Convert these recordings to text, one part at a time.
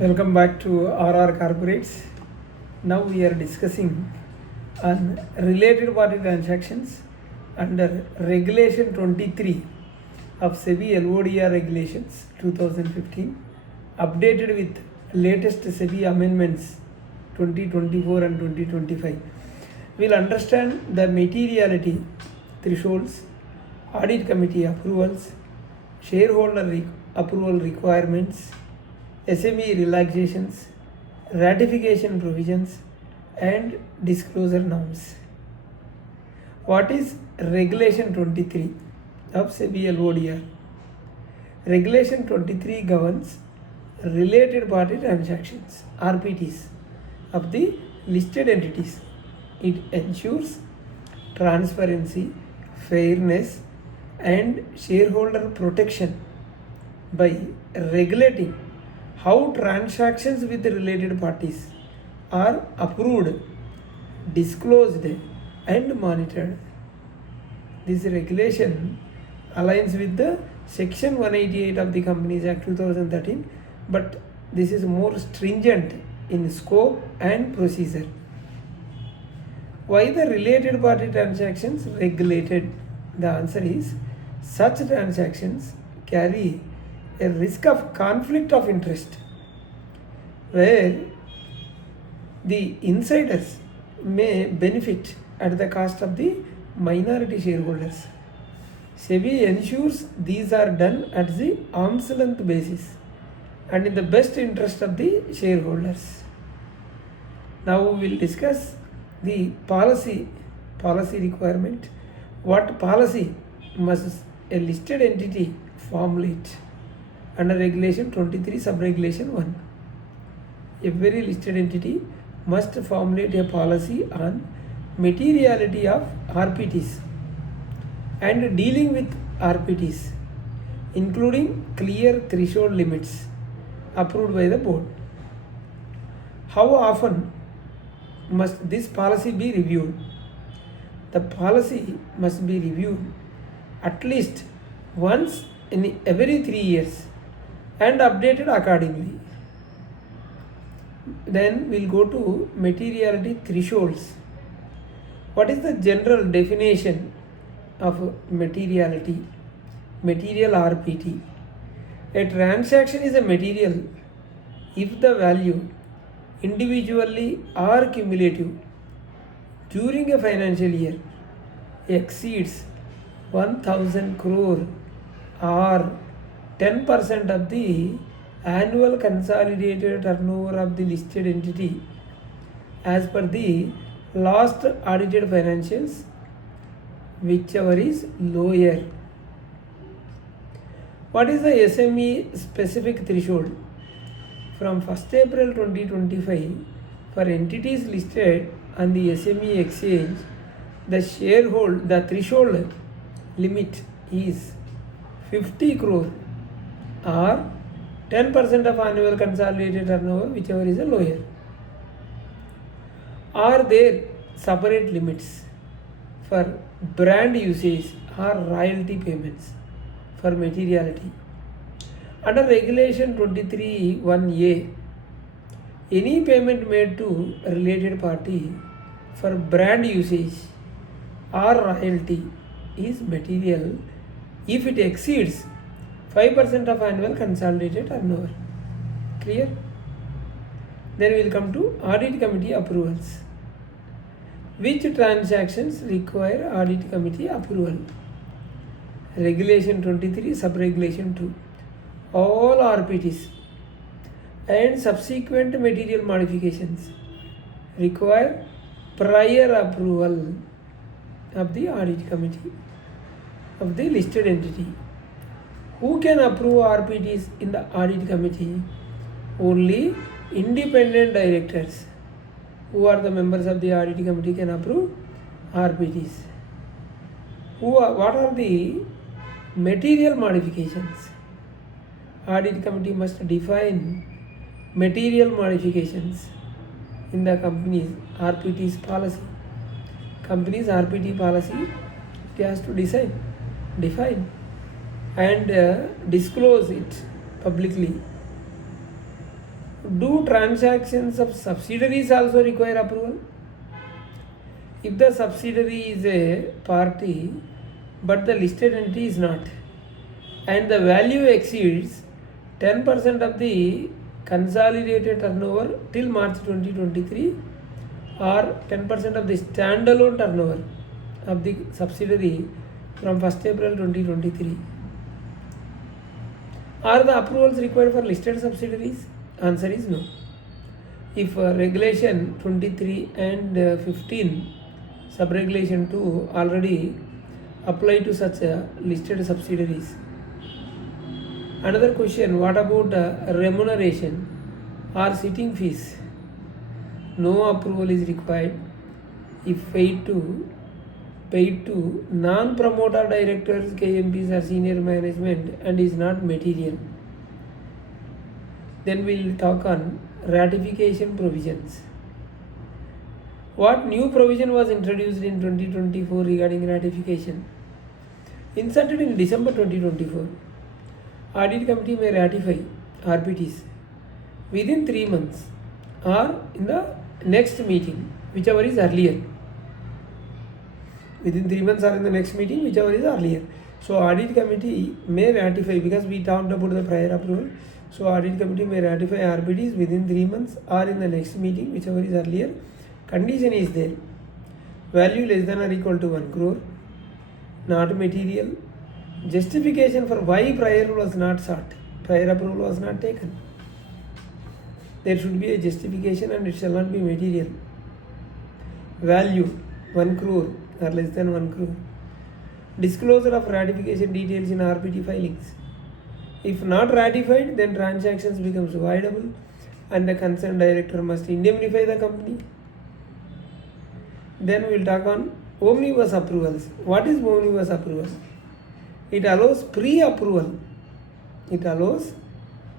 Welcome back to RR Corporates. Now we are discussing on related party transactions under Regulation 23 of SEBI LODR Regulations 2015, updated with latest SEBI amendments 2024 and 2025. We'll understand the materiality thresholds, audit committee approvals, shareholder approval requirements, SME relaxations, ratification provisions, and disclosure norms. What is Regulation 23 of SEBI LODR? Regulation 23 governs related party transactions, RPTs, of the listed entities. It ensures transparency, fairness, and shareholder protection by regulating how transactions with the related parties are approved, disclosed, and monitored. This regulation aligns with the Section 188 of the Companies Act 2013, but this is more stringent in scope and procedure. Why the related party transactions regulated? The answer is such transactions carry a risk of conflict of interest, where the insiders may benefit at the cost of the minority shareholders. SEBI ensures these are done at the arm's length basis and in the best interest of the shareholders. Now we will discuss the policy requirement. What policy must a listed entity formulate under Regulation 23 Sub-Regulation 1? Every listed entity must formulate a policy on materiality of RPTs and dealing with RPTs, including clear threshold limits approved by the board. How often must this policy be reviewed? The policy must be reviewed at least once in every 3 years and updated accordingly. Then we'll go to materiality thresholds. What is the general definition of materiality? Material RPT. A transaction is a material if the value, individually or cumulative, during a financial year exceeds 1000 crore or 10% of the annual consolidated turnover of the listed entity as per the last audited financials, whichever is lower. What is the SME specific threshold? From 1st April 2025, for entities listed on the SME exchange, the threshold limit is 50 crore or 10% of annual consolidated turnover, whichever is a lower. Are there separate limits for brand usage or royalty payments for materiality? Under Regulation 23(1)(a), any payment made to a related party for brand usage or royalty is material if it exceeds 5% of annual consolidated turnover. Clear? Then we will come to audit committee approvals. Which transactions require audit committee approval? Regulation 23, Sub-Regulation 2. All RPTs and subsequent material modifications require prior approval of the audit committee of the listed entity. Who can approve RPTs in the audit committee? Only independent directors who are the members of the audit committee can approve RPTs. What are the material modifications? Audit committee must define material modifications in the company's RPT's policy. Company's RPT policy, it has to define and disclose it publicly. do transactions of subsidiaries also require approval? If the subsidiary is a party but the listed entity is not, and the value exceeds 10% of the consolidated turnover till March 2023 or 10% of the standalone turnover of the subsidiary from 1st April 2023. Are the approvals required for listed subsidiaries? Answer is no. If regulation 23 and 15 sub-regulation 2 already apply to such listed subsidiaries. Another question, what about remuneration or sitting fees? No approval is required if paid to non-promoter directors, KMPs or senior management and is not material. Then we will talk on ratification provisions. What new provision was introduced in 2024 regarding ratification? Inserted in December 2024, Audit Committee may ratify RPTs within 3 months or in the next meeting, whichever is earlier. Within 3 months or in the next meeting, whichever is earlier. So Audit Committee may ratify, because we talked about the prior approval. So Audit Committee may ratify RPTs within 3 months or in the next meeting, whichever is earlier. Condition is there. Value less than or equal to 1 crore. Not material. Justification for why prior was not sought. Prior approval was not taken. There should be a justification and it shall not be material. Value 1 crore or less than 1 crore. Disclosure of ratification details in RPT filings. If not ratified, then transactions becomes voidable and the concerned director must indemnify the company. Then we will talk on omnibus approvals. What is omnibus approval? It allows pre-approval. It allows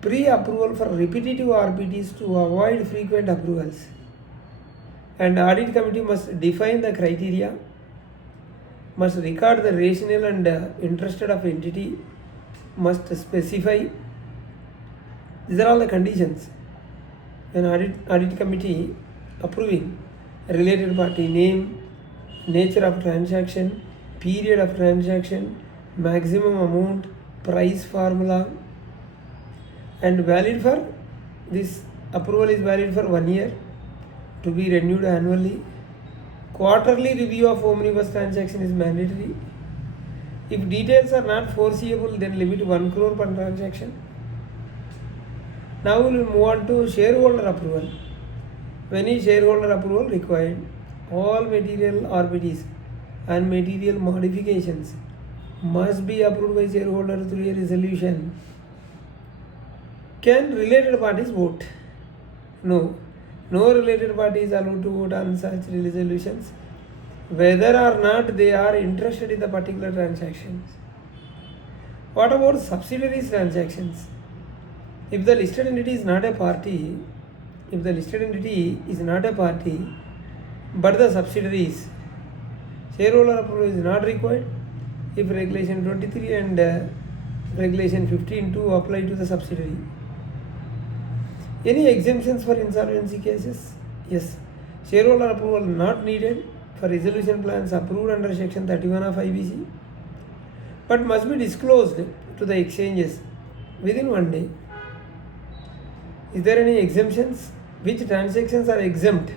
pre-approval for repetitive RPTs to avoid frequent approvals. And Audit Committee must define the criteria, must record the rationale and interested of entity, must specify. These are all the conditions when Audit Committee approving related party name, nature of transaction, period of transaction, maximum amount, price formula, and valid for this approval is valid for 1 year to be renewed annually. Quarterly review of omnibus transaction is mandatory. If details are not foreseeable, then limit 1 crore per transaction. Now we will move on to shareholder approval. When is shareholder approval required? All material RPTs and material modifications must be approved by shareholder through a resolution. Can related parties vote? No. No related parties are allowed to vote on such resolutions, whether or not they are interested in the particular transactions. What about subsidiaries transactions? If the listed entity is not a party, but the subsidiaries, shareholder approval is not required if regulation 23 and regulation 15(2) apply to the subsidiary. Any exemptions for insolvency cases? Yes. Shareholder approval not needed for resolution plans approved under section 31 of IBC, but must be disclosed to the exchanges within 1 day. Is there any exemptions? Which transactions are exempt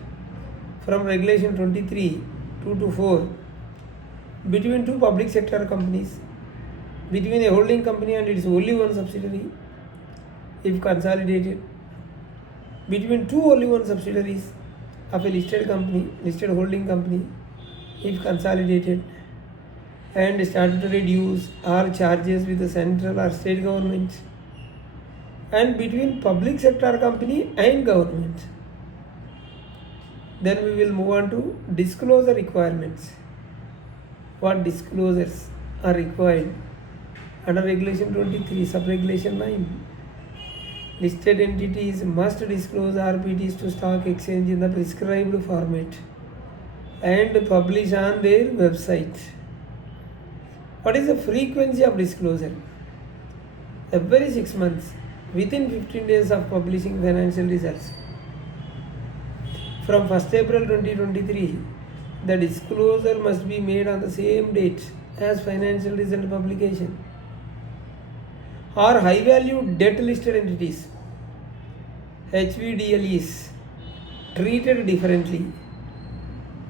from regulation 23 2 to 4 between two public sector companies, between a holding company and its only one subsidiary if consolidated, between two only one subsidiaries of a listed company, listed holding company if consolidated, and statutory dues or charges with the central or state government, and between public sector company and government. Then we will move on to disclosure requirements. What disclosures are required under regulation 23, sub-regulation 9? Listed entities must disclose RPTs to stock exchange in the prescribed format and publish on their website. What is the frequency of disclosure? Every 6 months. within 15 days of publishing financial results. From 1st April 2023, the disclosure must be made on the same date as financial result publication. Or high value debt listed entities, HVDLEs, treated differently.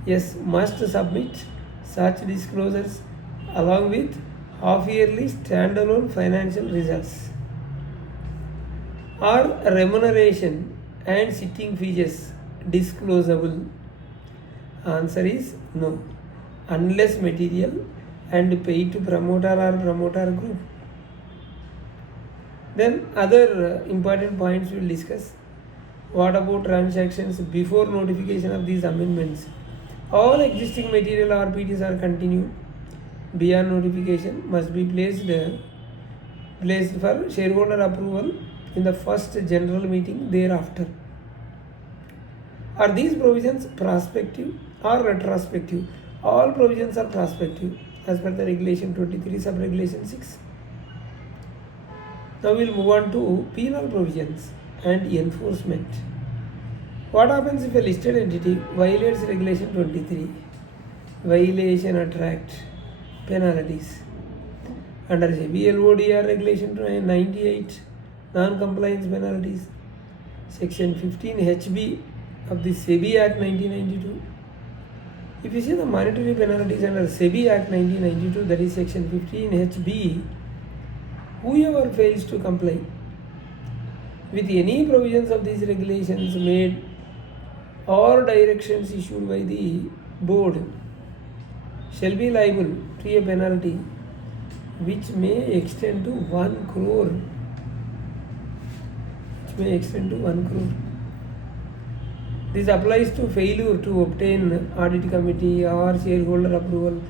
Yes, must submit such disclosures along with half-yearly standalone financial results. Are remuneration and sitting fees disclosable? Answer is no, unless material and paid to promoter or promoter group. Then other important points we will discuss. What about transactions before notification of these amendments? All existing material RPTs are continued. Beyond notification must be placed for shareholder approval in the first general meeting thereafter. Are these provisions prospective or retrospective? All provisions are prospective as per the regulation 23 sub-regulation 6. Now we will move on to penal provisions and enforcement. What happens if a listed entity violates regulation 23? Violation attract penalties. Under SEBI LODR regulation 98, non-compliance penalties, section 15 HB of the SEBI Act 1992. If you see the monetary penalties under SEBI Act 1992, that is section 15 HB, whoever fails to comply with any provisions of these regulations made or directions issued by the board shall be liable to a penalty which may extend to 1 crore. This applies to failure to obtain audit committee or shareholder approval,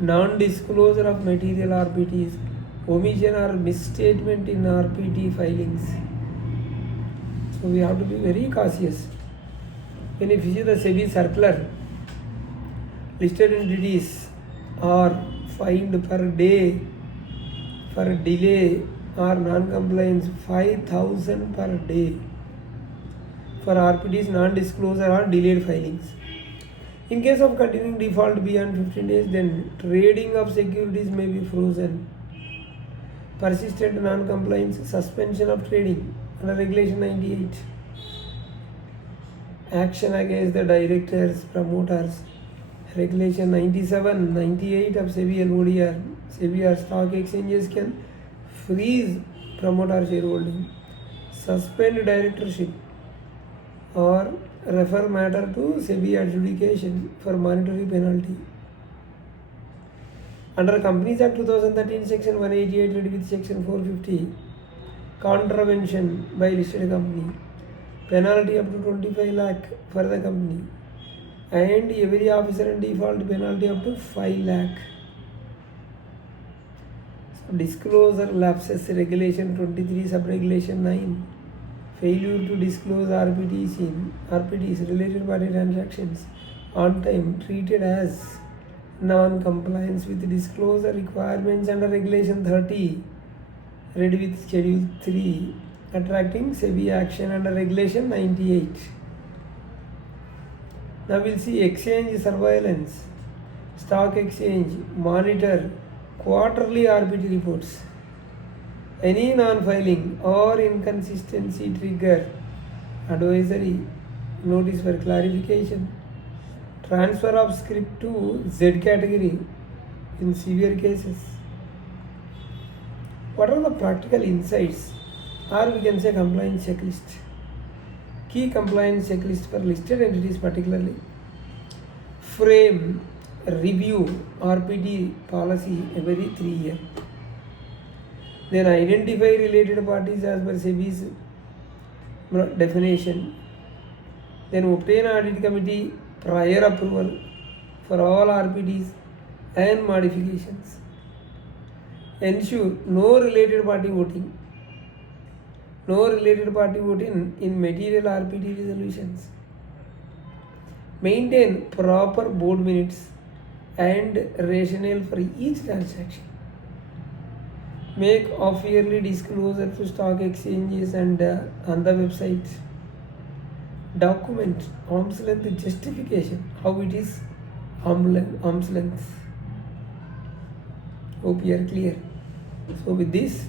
non-disclosure of material RPTs, omission or misstatement in RPT filings. So we have to be very cautious. When you see the SEBI circular, listed entities are fined per day for delay or non-compliance 5,000 per day for RPTs, non-disclosure or delayed filings. In case of continuing default beyond 15 days, then trading of securities may be frozen. Persistent non-compliance, suspension of trading under regulation 98. Action against the directors, promoters, regulation 97, 98 of SEBI LODR. SEBI or stock exchanges can freeze promoter shareholding, suspend directorship, or refer matter to SEBI adjudication for monetary penalty. Under Companies Act 2013, Section 188 read with Section 450, contravention by listed company, penalty up to 25 lakh for the company, and every officer in default penalty up to 5 lakh. So disclosure lapses, regulation 23 sub-regulation 9, failure to disclose RPTs related party transactions on time treated as non-compliance with disclosure requirements under regulation 30 read with schedule 3, attracting SEBI action under regulation 98. Now we'll see exchange surveillance. Stock exchange monitor quarterly RPT reports. Any non-filing or inconsistency trigger advisory notice for clarification. Transfer of script to Z category in severe cases. What are the practical insights, or we can say compliance checklist? Key compliance checklist for listed entities particularly. Frame, review RPT policy every 3 years. Then identify related parties as per SEBI's definition. Then obtain audit committee prior approval for all RPTs and modifications. Ensure no related party voting. No related party voting in material RPT resolutions. Maintain proper board minutes and rationale for each transaction. Make of yearly disclosure to stock exchanges and on the website. Document arm's length justification, how it is arm's length. Hope you are clear. So with this,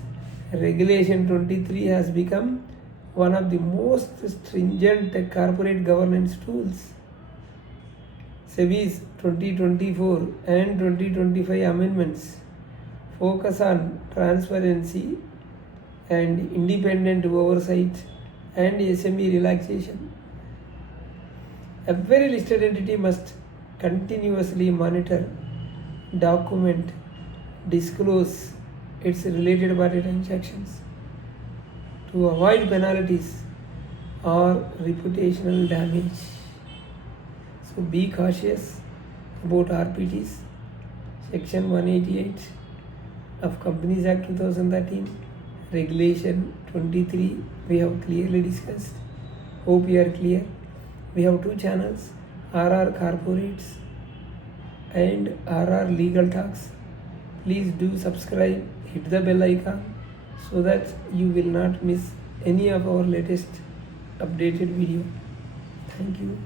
regulation 23 has become one of the most stringent corporate governance tools. SEBI's 2024 and 2025 amendments focus on transparency and independent oversight and SME relaxation. Every listed entity must continuously monitor, document, disclose its related party transactions to avoid penalties or reputational damage. So be cautious about RPTs. Section 188 of Companies Act 2013, Regulation 23 we have clearly discussed. Hope you are clear. We have two channels, RR Corporates and RR Legal Talks. Please do subscribe, hit the bell icon so that you will not miss any of our latest updated video. Thank you.